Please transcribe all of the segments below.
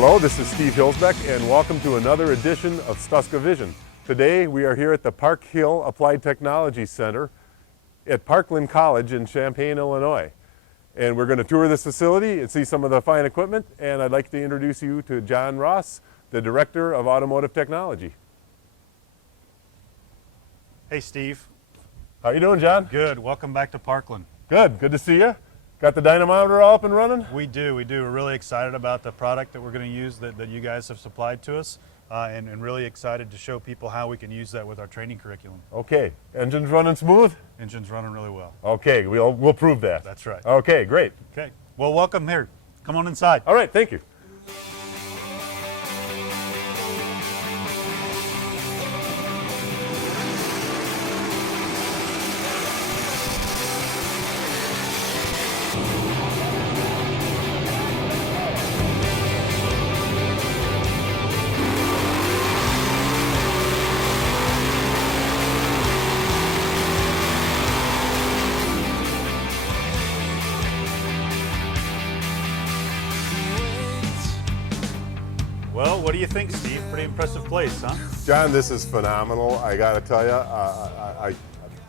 Hello, this is Steve Hilsbeck, and welcome to another edition of Stuska Vision. Today we are here at the Park Hill Applied Technology Center at Parkland College in Champaign, Illinois. And we're going to tour this facility and see some of the fine equipment, and I'd like to introduce you to John Ross, the Director of Automotive Technology. Hey Steve. How you doing, John? Good. Welcome back to Parkland. Good to see you. Got the dynamometer all up and running? We do. We're really excited about the product that we're going to use that you guys have supplied to us, and really excited to show people how we can use that with our training curriculum. Okay. Engine's running smooth? Engine's running really well. Okay, we'll prove that. That's right. Okay, great. Okay. Well, welcome here. Come on inside. All right, thank you. Well, what do you think, Steve? Pretty impressive place, huh? John, this is phenomenal. I got to tell you,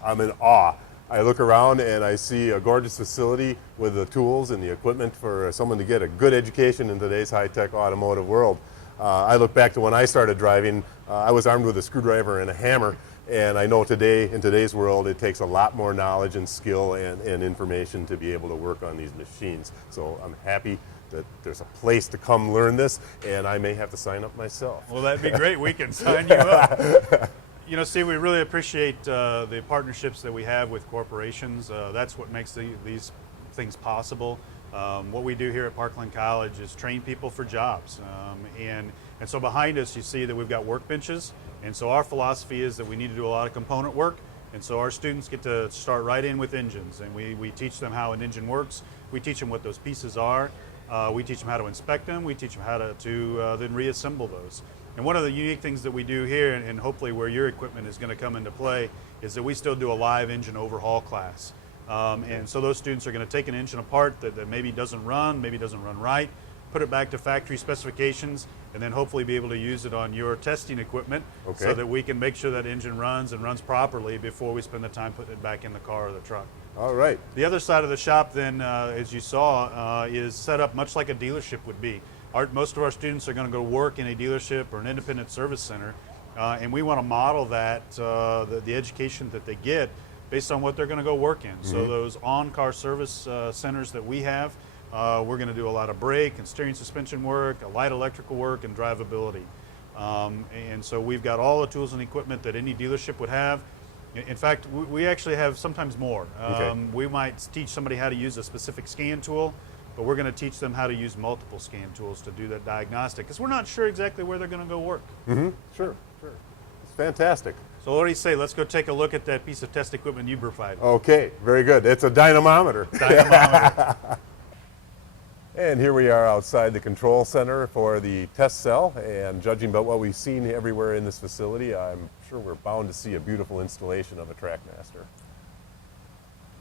I'm in awe. I look around and I see a gorgeous facility with the tools and the equipment for someone to get a good education in today's high-tech automotive world. I look back to when I started driving. I was armed with a screwdriver and a hammer, and I know today, in today's world, it takes a lot more knowledge and skill and information to be able to work on these machines. So I'm happy that there's a place to come learn this, and I may have to sign up myself. Well, that'd be great. We can sign you up. You know, Steve, we really appreciate the partnerships that we have with corporations. That's what makes these things possible. What we do here at Parkland College is train people for jobs. And so behind us, you see that we've got workbenches. And so our philosophy is that we need to do a lot of component work. And so our students get to start right in with engines. And we teach them how an engine works. We teach them what those pieces are. We teach them how to inspect them. We teach them how to then reassemble those. And one of the unique things that we do here, and hopefully where your equipment is going to come into play, is that we still do a live engine overhaul class. And so those students are going to take an engine apart that maybe doesn't run right, put it back to factory specifications, and then hopefully be able to use it on your testing equipment, so that we can make sure that engine runs and runs properly before we spend the time putting it back in the car or the truck. All right. The other side of the shop then, as you saw, is set up much like a dealership would be. Most of our students are going to go work in a delership or an independent service center, and we want to model that, the education that they get based on what they're going to go work in. So those on-car service centers that we have, we're going to do a lot of brake and steering suspension work, a light electrical work, and drivability. And so we've got all the tools and equipment that any dealership would have. In fact, we actually have sometimes more. We might teach somebody how to use a specific scan tool, but we're going to teach them how to use multiple scan tools to do that diagnostic, because we're not sure exactly where they're going to go work. Sure. It's fantastic. So what do you say? Let's go take a look at that piece of test equipment you provided. Okay, very good. It's a dynamometer. And here we are outside the control center for the test cell, and judging by what we've seen everywhere in this facility, I'm sure we're bound to see a beautiful installation of a TrackMaster.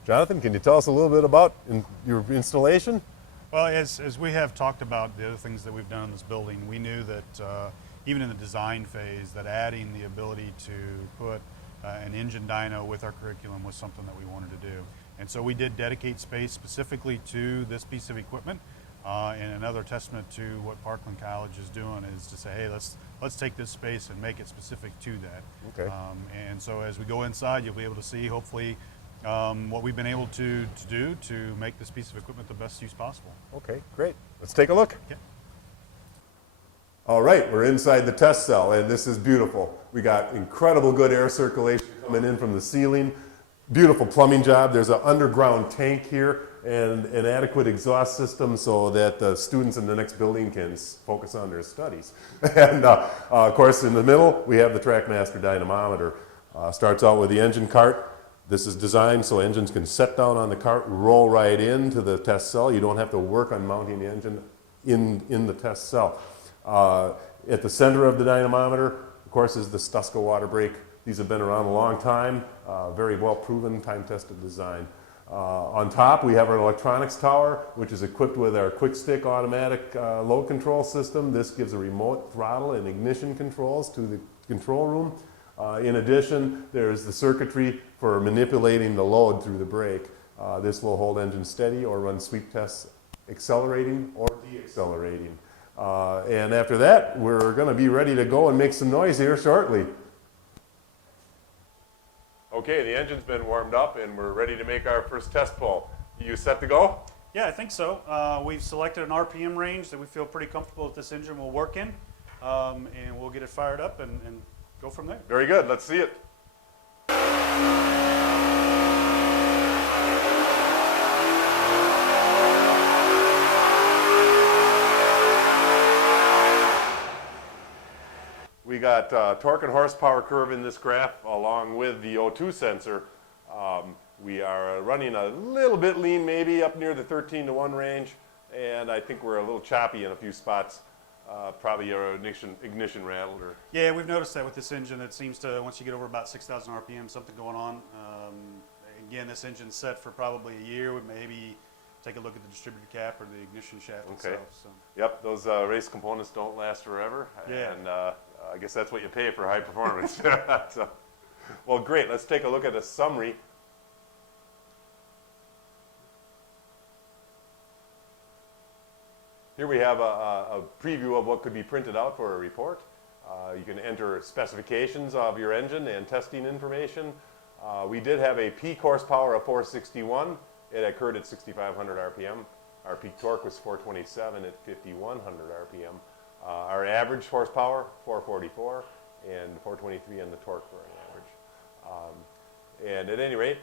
Jonathan, can you tell us a little bit about your installation? Well, as we have talked about the other things that we've done in this building, we knew that even in the design phase, that adding the ability to put an engine dyno with our curriculum was something that we wanted to do. And so we did dedicate space specifically to this piece of equipment. And another testament to what Parkland College is doing is to say, hey, let's take this space and make it specific to that. Okay. And so as we go inside, you'll be able to see, hopefully, what we've been able to do to make this piece of equipment the best use possible. Okay, great. Let's take a look. Yeah. All right, we're inside the test cell, and this is beautiful. We got incredible good air circulation coming in from the ceiling. Beautiful plumbing job. There's an underground tank here and an adequate exhaust system so that the students in the next building can focus on their studies. And of course, in the middle, we have the TrackMaster dynamometer. Starts out with the engine cart. This is designed so engines can set down on the cart, roll right into the test cell. You don't have to work on mounting the engine in the test cell. At the center of the dynamometer, of course, is the Stuska water brake. These have been around a long time, very well proven, time-tested design. On top, we have our electronics tower, which is equipped with our quick stick automatic load control system. This gives a remote throttle and ignition controls to the control room. In addition, there's the circuitry for manipulating the load through the brake. This will hold engine steady or run sweep tests accelerating or deaccelerating. And after that, we're going to be ready to go and make some noise here shortly. Okay, the engine's been warmed up and we're ready to make our first test pull. You set to go? Yeah, I think so. We've selected an RPM range that we feel pretty comfortable that this engine will work in, and we'll get it fired up and go from there. Very good. Let's see it. We got torque and horsepower curve in this graph along with the O2 sensor. We are running a little bit lean, maybe up near the 13-to-1 range, and I think we're a little choppy in a few spots. Probably our ignition rattled. Or yeah, we've noticed that with this engine. It seems to, once you get over about 6,000 RPM, something going on. Again, this engine's set for probably a year. We maybe take a look at the distributor cap or the ignition shaft itself. So. Yep, those race components don't last forever. Yeah. And I guess that's what you pay for high performance. So, well, great. Let's take a look at a summary. Here we have a preview of what could be printed out for a report. You can enter specifications of your engine and testing information. We did have a peak horsepower of 461. It occurred at 6,500 RPM. Our peak torque was 427 at 5,100 RPM. Our average horsepower, 444, and 423 on the torque for an average. And at any rate,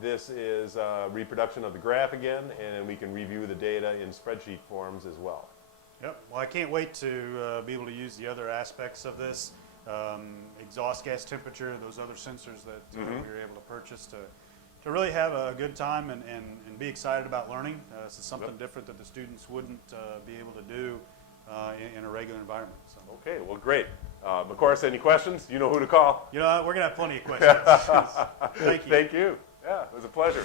this is a reproduction of the graph again, and we can review the data in spreadsheet forms as well. Yep. Well, I can't wait to be able to use the other aspects of this, exhaust gas temperature, those other sensors that we were able to purchase to really have a good time and be excited about learning. This is something different that the students wouldn't be able to do in a regular environment. So. Okay, well, great. Of course, any questions? You know who to call. You know, we're going to have plenty of questions. Thank you. Thank you. Yeah, it was a pleasure.